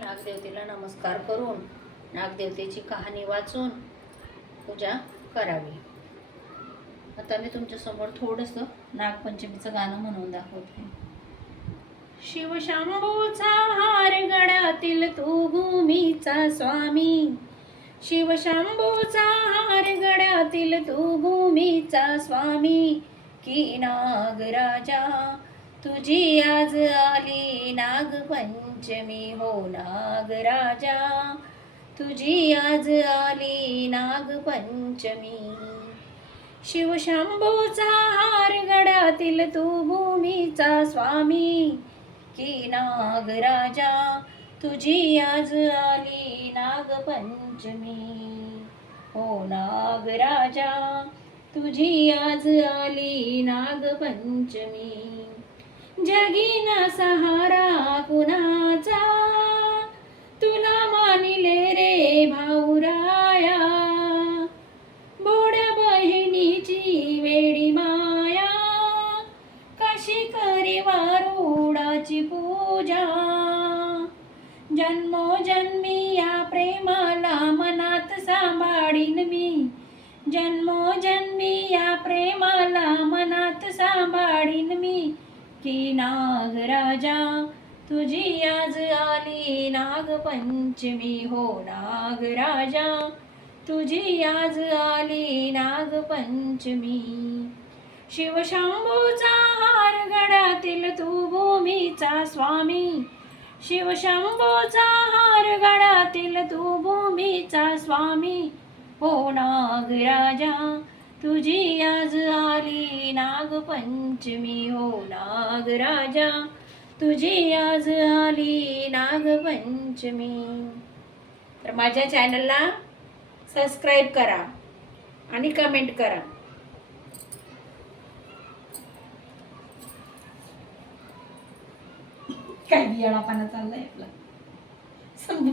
नागदेवतेला नमस्कार करून नागदेवतेची कहाणी वाचून पूजा करावी। आता मी तुमच्यासमोर थोडंसं नागपंचमीचं गाणं म्हणून दाखवते। शिवशंभूचा हार गळ्यातील तू भूमीचा स्वामी, शिवशंभूचा हार गळ्यातील तू भूमीचा स्वामी, की नागराजा तुझी आज आली नागपंचमी हो नागराजा, तुझी आज आली नागपंचमी। शिवशंभूचा हार गळ्यातील तू भूमीचा स्वामी, की नागराजा तुझी आज आली नागपंचमी हो नागराजा, तुझी आज आली नागपंचमी। जगीन सहारा कुणाचा तुला मानिले रे भाऊराया, बोड्या बहिणीची वेडी माया कशी करी वारुडाची पूजा। जन्मोजन्मी या प्रेमाला मनात सांभाळीन मी, जन्मोजन्मी या प्रेमाला मनात सांभाळीन मी, की नागराजा तुझी आज आली नागपंचमी हो नागराजा, तुझी आज आली नागपंचमी। शिवशंभूचा हार गळ्यातील तू भूमीचा स्वामी, शिवशंभूचा हार गळ्यातील तू भूमीचा स्वामी हो नागराजा, तुझी आज आली नागपंचमी हो नागराजा, तुझी आज आली नागपंचमी। तर माझ्या चॅनलला सबस्क्राईब करा आणि कमेंट करा। काय बियाणापणा चाललाय आपला.